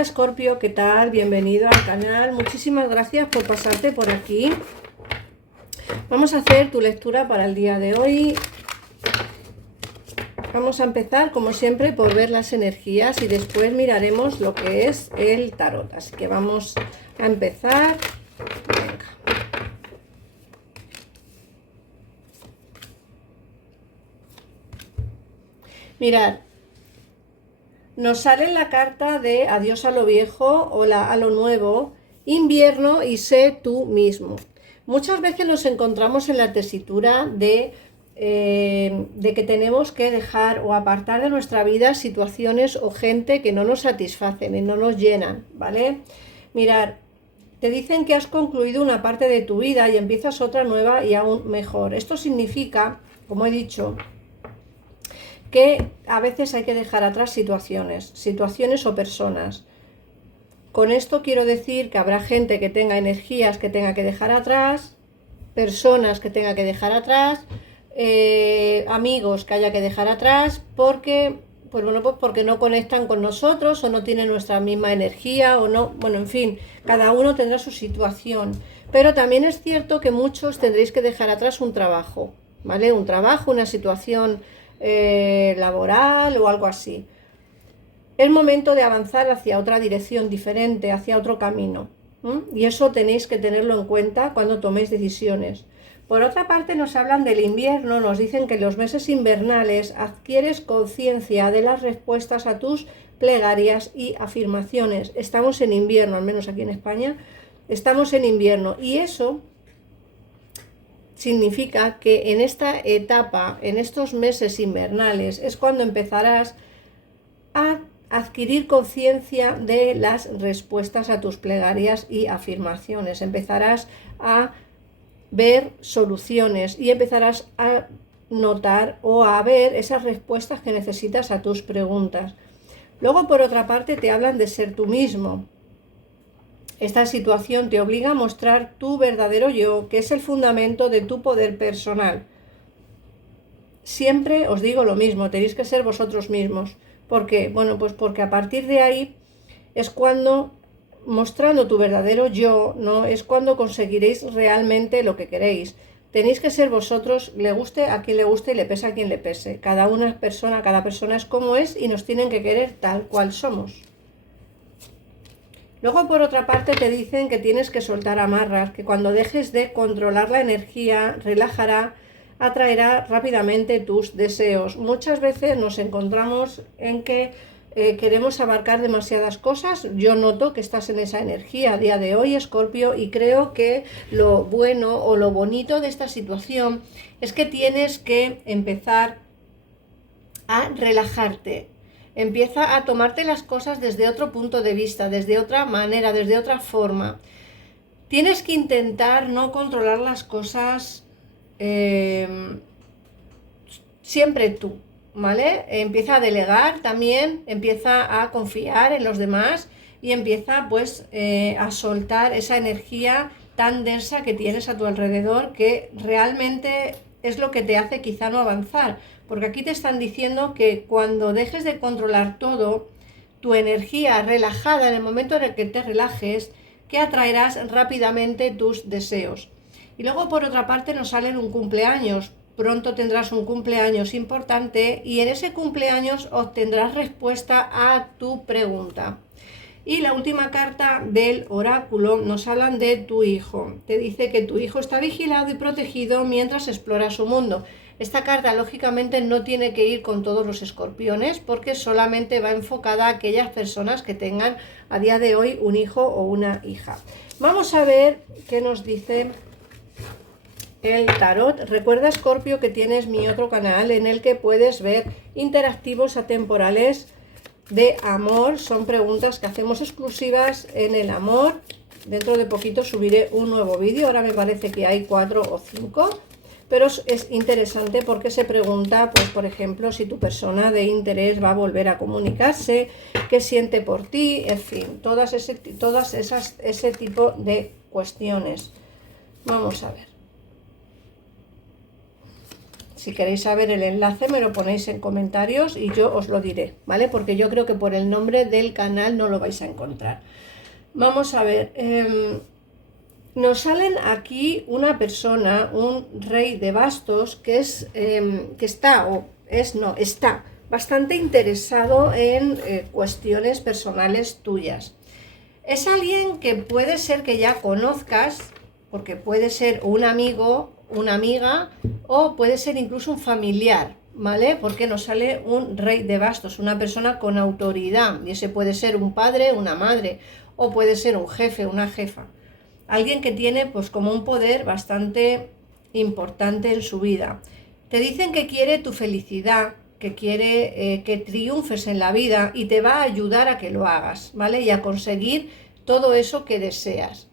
Hola Escorpio, ¿qué tal? Bienvenido al canal. Muchísimas gracias por pasarte por aquí. Vamos a hacer tu lectura para el día de hoy. Vamos a empezar, como siempre, por ver las energías y después miraremos lo que es el tarot. Así que vamos a empezar. Venga. Mirad. Nos sale la carta de adiós a lo viejo, hola a lo nuevo, invierno y sé tú mismo. Muchas veces nos encontramos en la tesitura de que tenemos que dejar o apartar de nuestra vida situaciones o gente que no nos satisfacen y no nos llenan, ¿vale? Mirad, te dicen que has concluido una parte de tu vida y empiezas otra nueva y aún mejor. Esto significa, como he dicho, que a veces hay que dejar atrás situaciones o personas. Con esto quiero decir que habrá gente que tenga energías que tenga que dejar atrás, personas que tenga que dejar atrás, amigos que haya que dejar atrás, porque porque no conectan con nosotros o no tienen nuestra misma energía o no, bueno, en fin, cada uno tendrá su situación. Pero también es cierto que muchos tendréis que dejar atrás un trabajo, ¿vale? Un trabajo, una situación laboral o algo así. Es momento de avanzar hacia otra dirección diferente, hacia otro camino. Y eso tenéis que tenerlo en cuenta cuando toméis decisiones. Por otra parte, nos hablan del invierno, nos dicen que en los meses invernales adquieres conciencia de las respuestas a tus plegarias y afirmaciones. Estamos en invierno, al menos aquí en España, estamos en invierno y eso significa que en esta etapa, en estos meses invernales, es cuando empezarás a adquirir conciencia de las respuestas a tus plegarias y afirmaciones. Empezarás a ver soluciones y empezarás a notar o a ver esas respuestas que necesitas a tus preguntas. Luego, por otra parte, te hablan de ser tú mismo. Esta situación te obliga a mostrar tu verdadero yo, que es el fundamento de tu poder personal. Siempre os digo lo mismo, tenéis que ser vosotros mismos. ¿Por qué? Bueno, pues porque a partir de ahí es cuando, mostrando tu verdadero yo, ¿no? Es cuando conseguiréis realmente lo que queréis. Tenéis que ser vosotros, le guste a quien le guste y le pese a quien le pese. Cada persona es como es y nos tienen que querer tal cual somos. Luego, por otra parte, te dicen que tienes que soltar amarras, que cuando dejes de controlar la energía, relajará, atraerá rápidamente tus deseos. Muchas veces nos encontramos en que queremos abarcar demasiadas cosas. Yo noto que estás en esa energía a día de hoy, Escorpio, y creo que lo bueno o lo bonito de esta situación es que tienes que empezar a relajarte. Empieza a tomarte las cosas desde otro punto de vista, desde otra manera, desde otra forma. Tienes que intentar no controlar las cosas siempre tú, ¿vale? Empieza a delegar también, empieza a confiar en los demás y empieza pues a soltar esa energía tan densa que tienes a tu alrededor, que realmente es lo que te hace quizá no avanzar, porque aquí te están diciendo que cuando dejes de controlar todo, tu energía relajada, en el momento en el que te relajes, que atraerás rápidamente tus deseos. Y luego, por otra parte, nos salen un cumpleaños. Pronto tendrás un cumpleaños importante y en ese cumpleaños obtendrás respuesta a tu pregunta. Y la última carta del oráculo nos hablan de tu hijo. Te dice que tu hijo está vigilado y protegido mientras explora su mundo. Esta carta lógicamente no tiene que ir con todos los escorpiones porque solamente va enfocada a aquellas personas que tengan a día de hoy un hijo o una hija. Vamos a ver qué nos dice el tarot. Recuerda, Escorpio, que tienes mi otro canal en el que puedes ver interactivos atemporales de amor. Son preguntas que hacemos exclusivas en el amor. Dentro de poquito subiré un nuevo vídeo. Ahora me parece que hay 4 o 5. Pero es interesante porque se pregunta, pues por ejemplo, si tu persona de interés va a volver a comunicarse, qué siente por ti, en fin, ese tipo de cuestiones. Vamos a ver. Si queréis saber el enlace me lo ponéis en comentarios y yo os lo diré, ¿vale? Porque yo creo que por el nombre del canal no lo vais a encontrar. Vamos a ver, nos salen aquí una persona, un rey de bastos, que es que está, o es no, está bastante interesado en cuestiones personales tuyas. Es alguien que puede ser que ya conozcas, porque puede ser un amigo, una amiga, o puede ser incluso un familiar, ¿vale? Porque nos sale un rey de bastos, una persona con autoridad, y ese puede ser un padre, una madre, o puede ser un jefe, una jefa. Alguien que tiene pues como un poder bastante importante en su vida. Te dicen que quiere tu felicidad, que quiere que triunfes en la vida y te va a ayudar a que lo hagas, ¿vale? Y a conseguir todo eso que deseas.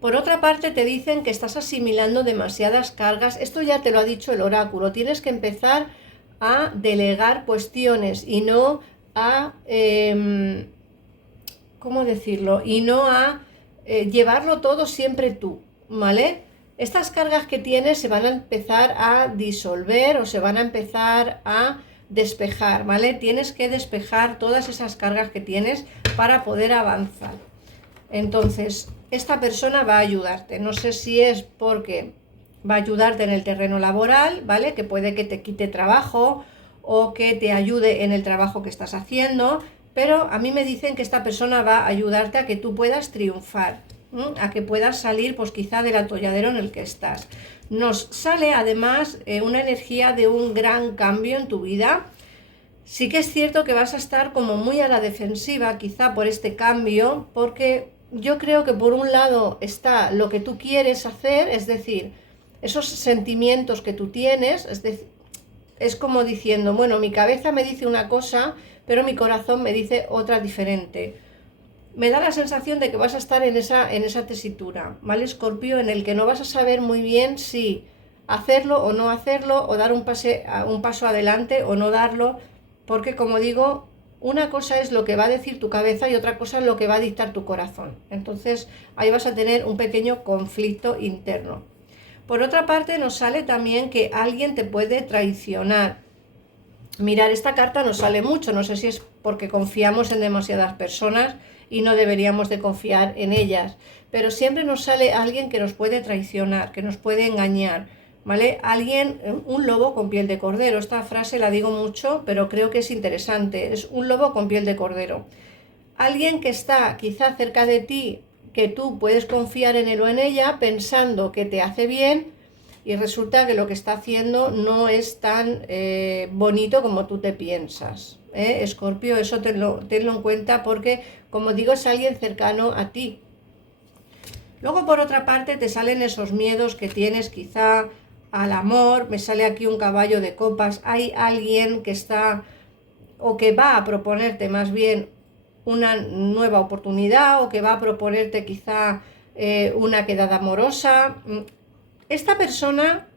Por otra parte, te dicen que estás asimilando demasiadas cargas. Esto ya te lo ha dicho el oráculo. Tienes que empezar a delegar cuestiones y no a, ¿cómo decirlo? Y no a llevarlo todo siempre tú, ¿vale? Estas cargas que tienes se van a empezar a disolver o se van a empezar a despejar, ¿vale? Tienes que despejar todas esas cargas que tienes para poder avanzar. Entonces, esta persona va a ayudarte. No sé si es porque va a ayudarte en el terreno laboral, ¿vale? Que puede que te quite trabajo o que te ayude en el trabajo que estás haciendo, pero a mí me dicen que esta persona va a ayudarte a que tú puedas triunfar, a que puedas salir pues quizá del atolladero en el que estás. Nos sale además una energía de un gran cambio en tu vida. Sí que es cierto que vas a estar como muy a la defensiva quizá por este cambio, porque yo creo que por un lado está lo que tú quieres hacer, es decir, esos sentimientos que tú tienes, es como diciendo, bueno, mi cabeza me dice una cosa, pero mi corazón me dice otra diferente. Me da la sensación de que vas a estar en esa tesitura, ¿vale, Escorpio? En el que no vas a saber muy bien si hacerlo o no hacerlo, o dar un paso adelante o no darlo, porque como digo, una cosa es lo que va a decir tu cabeza y otra cosa es lo que va a dictar tu corazón. Entonces ahí vas a tener un pequeño conflicto interno. Por otra parte, nos sale también que alguien te puede traicionar. Mirar, esta carta nos sale mucho, no sé si es porque confiamos en demasiadas personas y no deberíamos de confiar en ellas, pero siempre nos sale alguien que nos puede traicionar, que nos puede engañar, ¿vale? Alguien, un lobo con piel de cordero. Esta frase la digo mucho, pero creo que es interesante. Es un lobo con piel de cordero. Alguien que está quizá cerca de ti, que tú puedes confiar en él o en ella, pensando que te hace bien, y resulta que lo que está haciendo no es tan bonito como tú te piensas. Escorpio, eso tenlo en cuenta porque, como digo, es alguien cercano a ti. Luego, por otra parte, te salen esos miedos que tienes quizá al amor. Me sale aquí un caballo de copas. Hay alguien que está o que va a proponerte más bien una nueva oportunidad, o que va a proponerte quizá una quedada amorosa. Esta persona,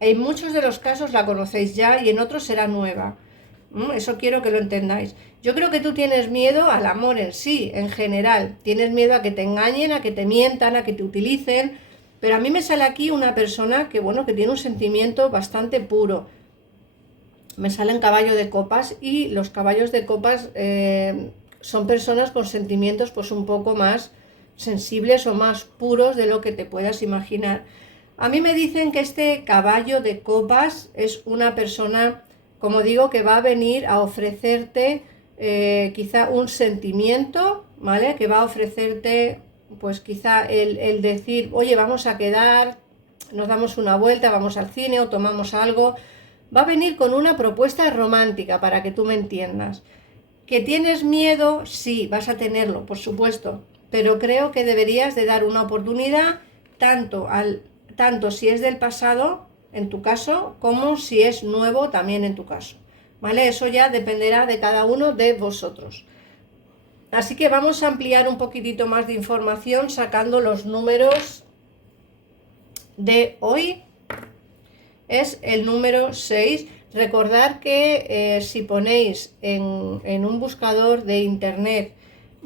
en muchos de los casos la conocéis ya y en otros será nueva. Eso quiero que lo entendáis. Yo creo que tú tienes miedo al amor en sí, en general. Tienes miedo a que te engañen, a que te mientan, a que te utilicen. Pero a mí me sale aquí una persona que, bueno, que tiene un sentimiento bastante puro. Me salen caballo de copas, y los caballos de copas son personas con sentimientos pues un poco más sensibles o más puros de lo que te puedas imaginar. A mí me dicen que este caballo de copas es una persona, como digo, que va a venir a ofrecerte quizá un sentimiento, ¿vale? Que va a ofrecerte pues quizá el decir, oye, vamos a quedar, nos damos una vuelta, vamos al cine o tomamos algo. Va a venir con una propuesta romántica, para que tú me entiendas. ¿Que tienes miedo? Sí, vas a tenerlo, por supuesto, pero creo que deberías de dar una oportunidad tanto si es del pasado, en tu caso, como si es nuevo también en tu caso, ¿vale? Eso ya dependerá de cada uno de vosotros. Así que vamos a ampliar un poquitito más de información sacando los números de hoy. Es el número 6. Recordad que si ponéis en un buscador de internet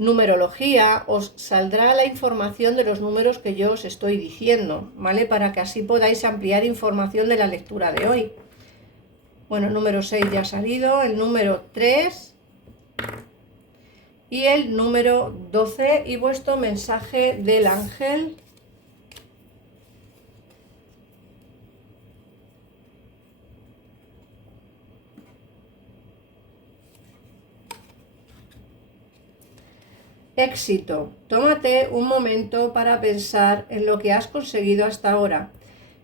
numerología, os saldrá la información de los números que yo os estoy diciendo, ¿vale? Para que así podáis ampliar información de la lectura de hoy. Bueno, el número 6 ya ha salido, el número 3 y el número 12 y vuestro mensaje del ángel. Éxito. Tómate un momento para pensar en lo que has conseguido hasta ahora.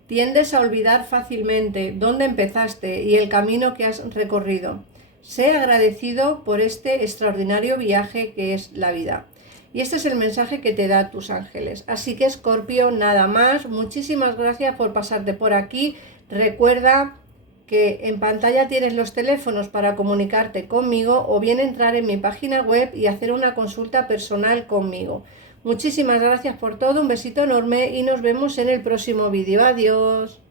Tiendes a olvidar fácilmente dónde empezaste y el camino que has recorrido. Sé agradecido por este extraordinario viaje que es la vida. Y este es el mensaje que te da tus ángeles. Así que, Escorpio, nada más. Muchísimas gracias por pasarte por aquí. Recuerda que en pantalla tienes los teléfonos para comunicarte conmigo o bien entrar en mi página web y hacer una consulta personal conmigo. Muchísimas gracias por todo, un besito enorme y nos vemos en el próximo vídeo. Adiós.